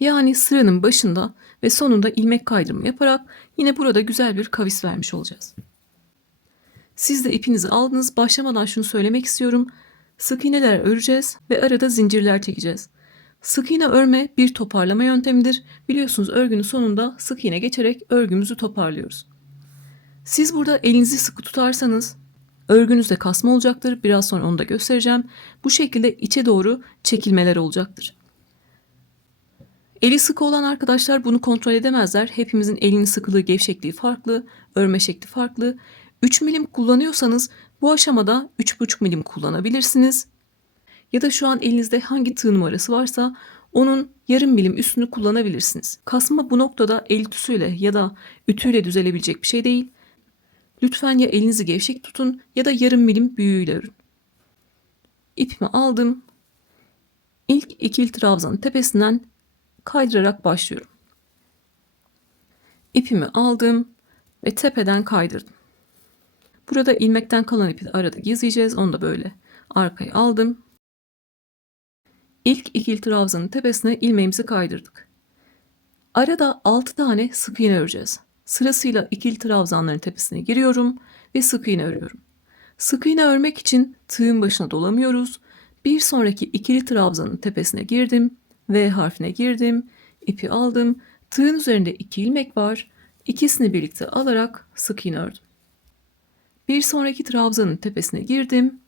Yani sıranın başında ve sonunda ilmek kaydırma yaparak yine burada güzel bir kavis vermiş olacağız. Siz de ipinizi aldınız. Başlamadan şunu söylemek istiyorum. Sık iğneler öreceğiz ve arada zincirler çekeceğiz. Sık iğne örme bir toparlama yöntemidir. Biliyorsunuz örgünün sonunda sık iğne geçerek örgümüzü toparlıyoruz. Siz burada elinizi sıkı tutarsanız örgünüzde kasma olacaktır. Biraz sonra onu da göstereceğim. Bu şekilde içe doğru çekilmeler olacaktır. Eli sıkı olan arkadaşlar bunu kontrol edemezler. Hepimizin elinin sıkılığı, gevşekliği farklı, örme şekli farklı. 3 milim kullanıyorsanız bu aşamada 3,5 milim kullanabilirsiniz. Ya da şu an elinizde hangi tığ numarası varsa onun yarım milim üstünü kullanabilirsiniz. Kasma bu noktada el ütüsüyle ya da ütüyle düzelebilecek bir şey değil. Lütfen ya elinizi gevşek tutun ya da yarım milim büyüğüyle örün. İpimi aldım. İlk ikili trabzanın tepesinden kaydırarak başlıyorum. İpimi aldım ve tepeden kaydırdım. Burada ilmekten kalan ipi arada gizleyeceğiz. Onu da böyle arkaya aldım. İlk ikili trabzanın tepesine ilmeğimizi kaydırdık. Arada 6 tane sık iğne öreceğiz. Sırasıyla ikili trabzanların tepesine giriyorum ve sık iğne örüyorum. Sık iğne örmek için tığın başına dolamıyoruz. Bir sonraki ikili trabzanın tepesine girdim. V harfine girdim. İpi aldım. Tığın üzerinde 2 ilmek var. İkisini birlikte alarak sık iğne ördüm. Bir sonraki trabzanın tepesine girdim.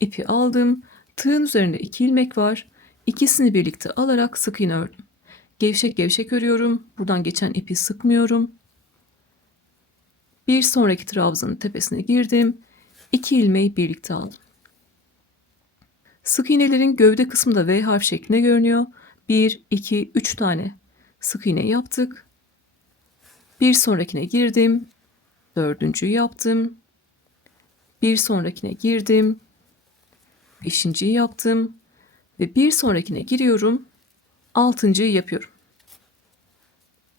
İpi aldım. Tığın üzerinde 2 ilmek var. İkisini birlikte alarak sık iğne ördüm. Gevşek gevşek örüyorum. Buradan geçen ipi sıkmıyorum. Bir sonraki trabzanın tepesine girdim. 2 ilmeği birlikte aldım. Sık iğnelerin gövde kısmı da V harf şeklinde görünüyor. 1, 2, 3 tane sık iğne yaptık. Bir sonrakine girdim. Dördüncüyü yaptım. Bir sonrakine girdim. Beşinciyi yaptım. Ve bir sonrakine giriyorum. Altıncıyı yapıyorum.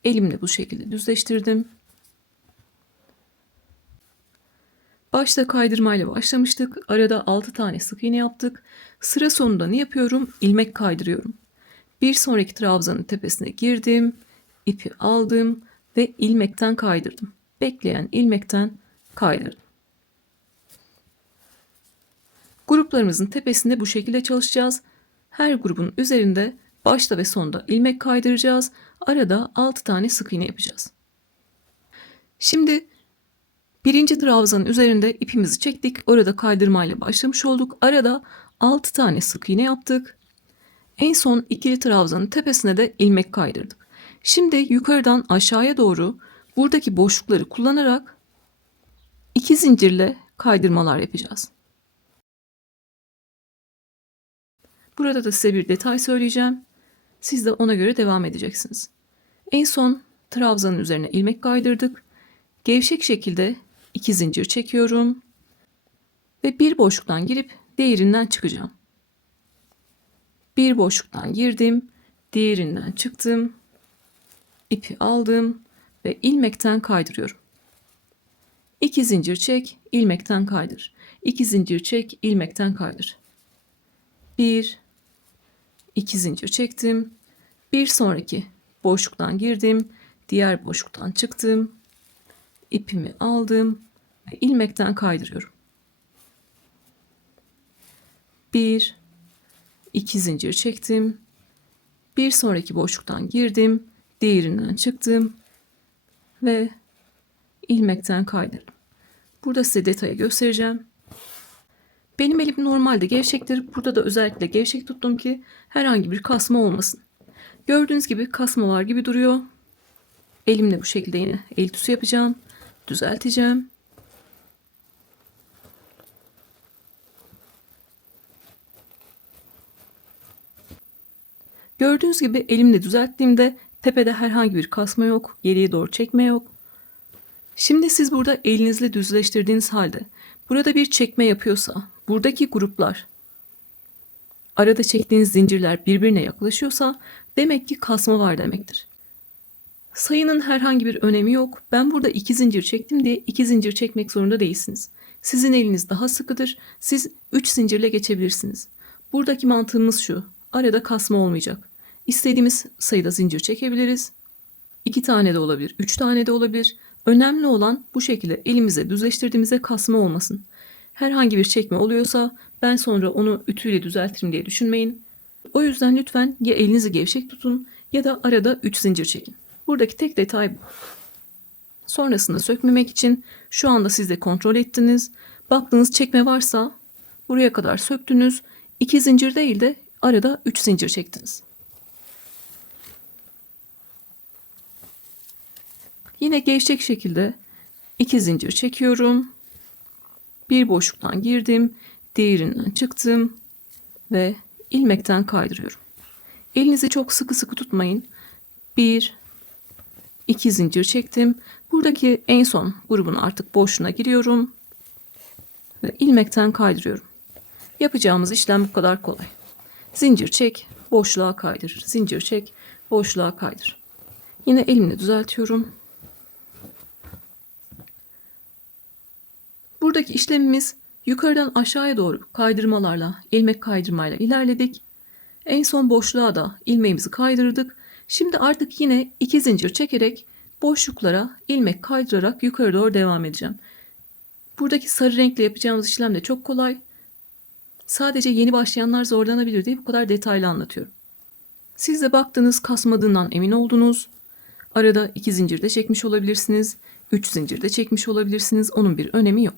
Elimle bu şekilde düzleştirdim. Başta kaydırmayla başlamıştık. Arada 6 tane sık iğne yaptık. Sıra sonunda ne yapıyorum? İlmek kaydırıyorum. Bir sonraki trabzanın tepesine girdim. İpi aldım ve ilmekten kaydırdım. Bekleyen ilmekten kaydırdım. Gruplarımızın tepesinde bu şekilde çalışacağız. Her grubun üzerinde başta ve sonda ilmek kaydıracağız. Arada 6 tane sık iğne yapacağız. Şimdi birinci trabzanın üzerinde ipimizi çektik. Orada kaydırmayla başlamış olduk. Arada 6 tane sık iğne yaptık. En son ikili trabzanın tepesine de ilmek kaydırdık. Şimdi yukarıdan aşağıya doğru buradaki boşlukları kullanarak 2 zincirle kaydırmalar yapacağız. Burada da size bir detay söyleyeceğim. Siz de ona göre devam edeceksiniz. En son trabzanın üzerine ilmek kaydırdık. Gevşek şekilde 2 zincir çekiyorum. Ve bir boşluktan girip diğerinden çıkacağım. Bir boşluktan girdim. Diğerinden çıktım. İpi aldım ve ilmekten kaydırıyorum. 2 zincir çek, ilmekten kaydır. 2 zincir çek, ilmekten kaydır. 1 2 zincir çektim. Bir sonraki boşluktan girdim. Diğer boşluktan çıktım. İpimi aldım ve ilmekten kaydırıyorum. 1 2 zincir çektim. Bir sonraki boşluktan girdim. Diğerinden çıktım ve ilmekten kaydırdım. Burada size detayı göstereceğim. Benim elim normalde gevşektir. Burada da özellikle gevşek tuttum ki herhangi bir kasma olmasın. Gördüğünüz gibi kasma var gibi duruyor. Elimle bu şekilde yine el ütüsü yapacağım. Düzelteceğim. Gördüğünüz gibi elimle düzelttiğimde tepede herhangi bir kasma yok. Geriye doğru çekme yok. Şimdi siz burada elinizle düzleştirdiğiniz halde burada bir çekme yapıyorsa buradaki gruplar arada çektiğiniz zincirler birbirine yaklaşıyorsa demek ki kasma var demektir. Sayının herhangi bir önemi yok. Ben burada 2 zincir çektim diye 2 zincir çekmek zorunda değilsiniz. Sizin eliniz daha sıkıdır. Siz 3 zincirle geçebilirsiniz. Buradaki mantığımız şu. Arada kasma olmayacak. İstediğimiz sayıda zincir çekebiliriz. 2 tane de olabilir, 3 tane de olabilir. Önemli olan bu şekilde elimize düzleştirdiğimizde kasma olmasın. Herhangi bir çekme oluyorsa ben sonra onu ütüyle düzeltirim diye düşünmeyin. O yüzden lütfen ya elinizi gevşek tutun ya da arada 3 zincir çekin. Buradaki tek detay bu. Sonrasında sökmemek için şu anda siz de kontrol ettiniz. Baktığınız çekme varsa buraya kadar söktünüz. 2 zincir değil de arada 3 zincir çektiniz. Yine gevşek şekilde 2 zincir çekiyorum. Bir boşluktan girdim, diğerinden çıktım ve ilmekten kaydırıyorum. Elinizi çok sıkı sıkı tutmayın. 1, 2 zincir çektim. Buradaki en son grubun artık boşluğuna giriyorum ve ilmekten kaydırıyorum. Yapacağımız işlem bu kadar kolay. Zincir çek, boşluğa kaydır. Zincir çek, boşluğa kaydır. Yine elimle düzeltiyorum. Buradaki işlemimiz yukarıdan aşağıya doğru kaydırmalarla, ilmek kaydırmayla ilerledik. En son boşluğa da ilmeğimizi kaydırdık. Şimdi artık yine 2 zincir çekerek boşluklara ilmek kaydırarak yukarı doğru devam edeceğim. Buradaki sarı renkle yapacağımız işlem de çok kolay. Sadece yeni başlayanlar zorlanabilir diye bu kadar detaylı anlatıyorum. Siz de baktınız kasmadığından emin oldunuz. Arada 2 zincir de çekmiş olabilirsiniz. 3 zincir de çekmiş olabilirsiniz. Onun bir önemi yok.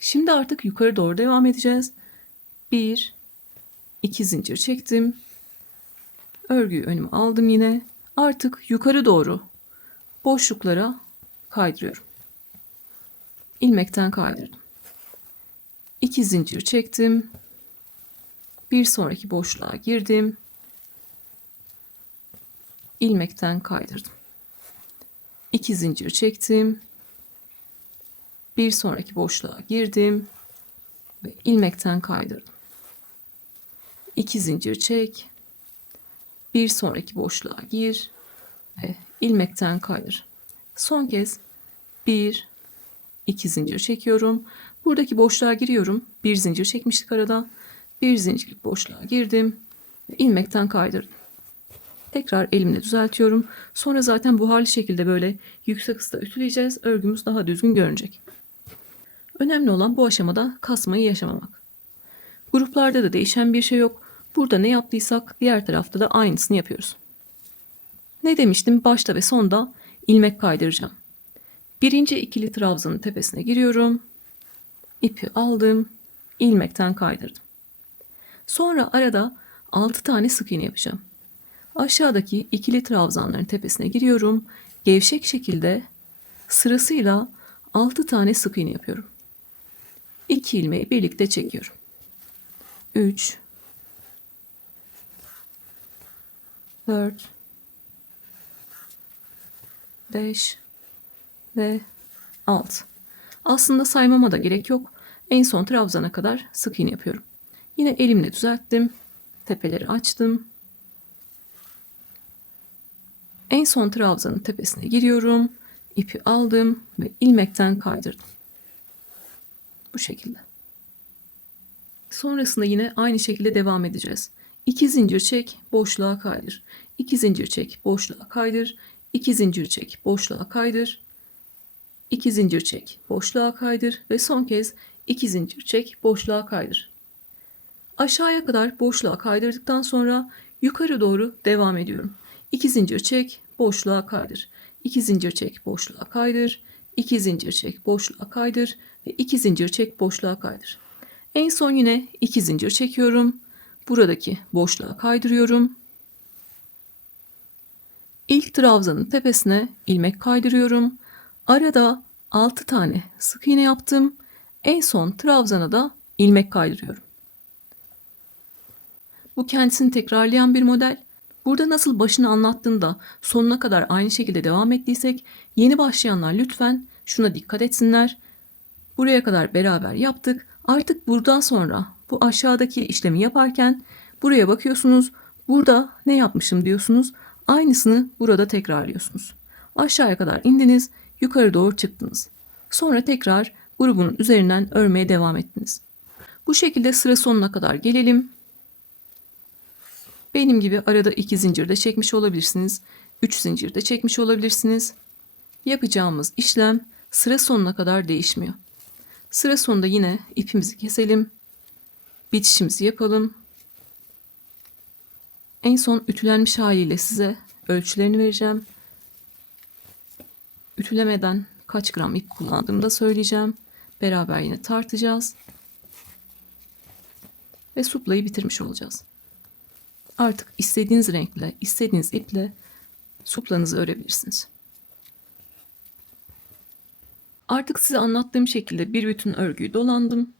Şimdi artık yukarı doğru devam edeceğiz. 1, 2 zincir çektim. Örgüyü önüme aldım yine. Artık yukarı doğru boşluklara kaydırıyorum. İlmekten kaydırdım. 2 zincir çektim. Bir sonraki boşluğa girdim. İlmekten kaydırdım. 2 zincir çektim. Bir sonraki boşluğa girdim ve ilmekten kaydırdım. 2 zincir çek. Bir sonraki boşluğa gir ve ilmekten kaydır. Son kez 1, 2 zincir çekiyorum. Buradaki boşluğa giriyorum. Bir zincir çekmiştik arada. Bir zincirlik boşluğa girdim ve ilmekten kaydırdım. Tekrar elimle düzeltiyorum. Sonra zaten buharlı şekilde böyle yüksek ısıda ütüleyeceğiz. Örgümüz daha düzgün görünecek. Önemli olan bu aşamada kasmayı yaşamamak. Gruplarda da değişen bir şey yok. Burada ne yaptıysak diğer tarafta da aynısını yapıyoruz. Ne demiştim? Başta ve sonda ilmek kaydıracağım. Birinci ikili trabzanın tepesine giriyorum. İpi aldım. İlmekten kaydırdım. Sonra arada 6 tane sık iğne yapacağım. Aşağıdaki ikili trabzanların tepesine giriyorum. Gevşek şekilde sırasıyla 6 tane sık iğne yapıyorum. 2 ilmeği birlikte çekiyorum. 3, 4, 5 ve 6. Aslında saymama da gerek yok. En son trabzana kadar sık iğne yapıyorum. Yine elimle düzelttim. Tepeleri açtım. En son trabzanın tepesine giriyorum. İpi aldım ve ilmekten kaydırdım. Bu şekilde. Sonrasında yine aynı şekilde devam edeceğiz. 2 zincir çek, boşluğa kaydır. 2 zincir çek, boşluğa kaydır. 2 zincir çek, boşluğa kaydır. 2 zincir çek, boşluğa kaydır ve son kez 2 zincir çek, boşluğa kaydır. Aşağıya kadar boşluğa kaydırdıktan sonra yukarı doğru devam ediyorum. 2 zincir çek, boşluğa kaydır. 2 zincir çek, boşluğa kaydır. 2 zincir çek, boşluğa kaydır ve 2 zincir çek, boşluğa kaydır. En son yine 2 zincir çekiyorum. Buradaki boşluğa kaydırıyorum. İlk trabzanın tepesine ilmek kaydırıyorum. Arada 6 tane sık iğne yaptım. En son trabzana da ilmek kaydırıyorum. Bu kendisini tekrarlayan bir model. Burada nasıl başını anlattığında sonuna kadar aynı şekilde devam ettiysek yeni başlayanlar lütfen şuna dikkat etsinler. Buraya kadar beraber yaptık. Artık buradan sonra bu aşağıdaki işlemi yaparken Buraya bakıyorsunuz. Burada ne yapmışım diyorsunuz. Aynısını burada tekrarlıyorsunuz. Aşağıya kadar indiniz, yukarı doğru çıktınız. Sonra tekrar grubun üzerinden örmeye devam ettiniz. Bu şekilde sıra sonuna kadar gelelim. Benim gibi arada 2 zincir de çekmiş olabilirsiniz. 3 zincir de çekmiş olabilirsiniz. Yapacağımız işlem sıra sonuna kadar değişmiyor. Sıra sonunda yine ipimizi keselim. Bitişimizi yapalım. En son ütülenmiş haliyle size ölçülerini vereceğim. Ütülemeden kaç gram ip kullandığımı da söyleyeceğim. Beraber yine tartacağız. Ve suplayı bitirmiş olacağız. Artık istediğiniz renkle, istediğiniz iple suplanızı örebilirsiniz. Artık size anlattığım şekilde bir bütün örgüyü dolandım.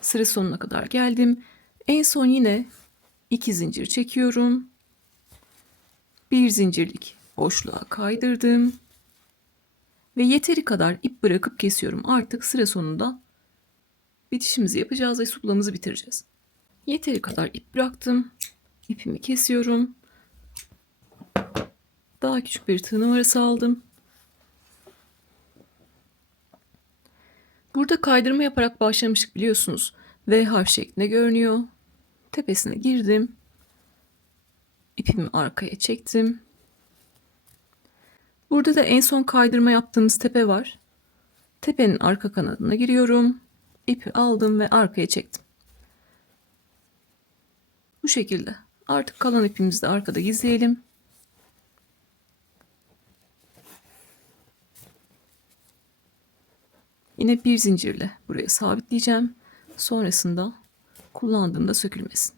Sıra sonuna kadar geldim. En son yine 2 zincir çekiyorum. Bir zincirlik boşluğa kaydırdım. Ve yeteri kadar ip bırakıp kesiyorum. Artık sıra sonunda bitişimizi yapacağız ve suplamızı bitireceğiz. Yeteri kadar ip bıraktım. İpimi kesiyorum. Daha küçük bir tığ numarası aldım. Burada kaydırma yaparak başlamıştık biliyorsunuz. V harf şeklinde görünüyor. Tepesine girdim. İpimi arkaya çektim. Burada da en son kaydırma yaptığımız tepe var. Tepenin arka kanadına giriyorum. İpi aldım ve arkaya çektim. Bu şekilde. Artık kalan ipimizi de arkada gizleyelim. Yine bir zincirle buraya sabitleyeceğim. Sonrasında kullandığımda sökülmesin.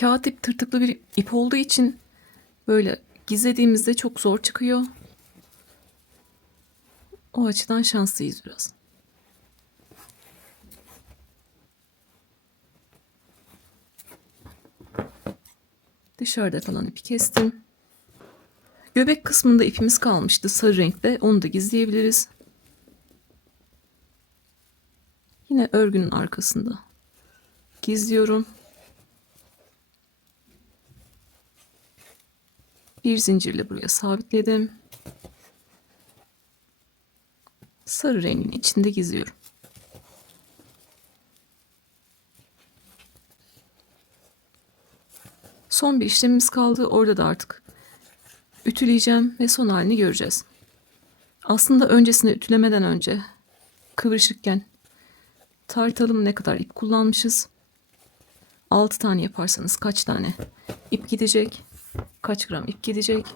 Kağıt ip tırtıklı bir ip olduğu için böyle gizlediğimizde çok zor çıkıyor. O açıdan şanslıyız biraz. Dışarıda kalan ipi kestim. Göbek kısmında ipimiz kalmıştı sarı renkte. Onu da gizleyebiliriz. Yine örgünün arkasında gizliyorum. Bir zincirle buraya sabitledim. Sarı rengin içinde gizliyorum. Son bir işlemimiz kaldı. Orada da artık ütüleyeceğim ve son halini göreceğiz. Aslında öncesinde ütülemeden önce kıvırışıkken tartalım ne kadar ip kullanmışız. 6 tane yaparsanız kaç tane ip gidecek? Kaç gram ip gidecek?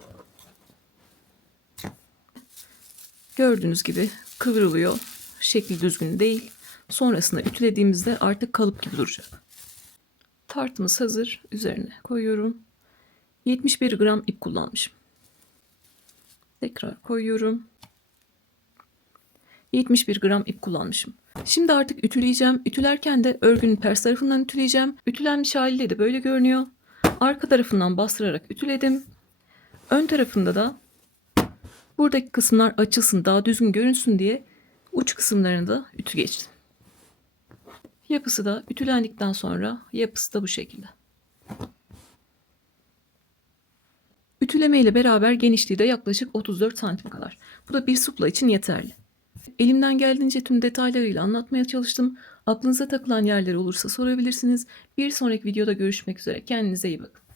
Gördüğünüz gibi kıvrılıyor. Şekli düzgün değil. Sonrasında ütülediğimizde artık kalıp gibi duracak. Tartımız hazır. Üzerine koyuyorum. 71 gram ip kullanmışım. Tekrar koyuyorum. 71 gram ip kullanmışım. Şimdi artık ütüleyeceğim. Ütülerken de örgünün ters tarafından ütüleyeceğim. Ütülenmiş haliyle de böyle görünüyor. Arka tarafından bastırarak ütüledim. Ön tarafında da buradaki kısımlar açılsın, daha düzgün görünsün diye uç kısımlarını da ütü geçtim. Yapısı da ütülendikten sonra yapısı da bu şekilde. Ütüleme ile beraber genişliği de yaklaşık 34 santim kadar. Bu da bir supla için yeterli. Elimden geldiğince tüm detaylarıyla anlatmaya çalıştım. Aklınıza takılan yerler olursa sorabilirsiniz. Bir sonraki videoda görüşmek üzere. Kendinize iyi bakın.